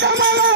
ಸಮವ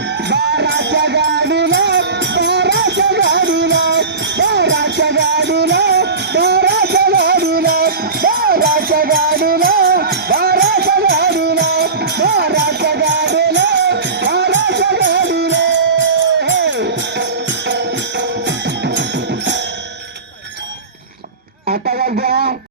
बाराच्या गाडीला बाराच्या गाडीला बाराच्या गाडीला बाराच्या गाडीला बाराच्या गाडीला बाराच्या गाडीला बाराच्या गाडीला बाराच्या गाडीला. आता बघा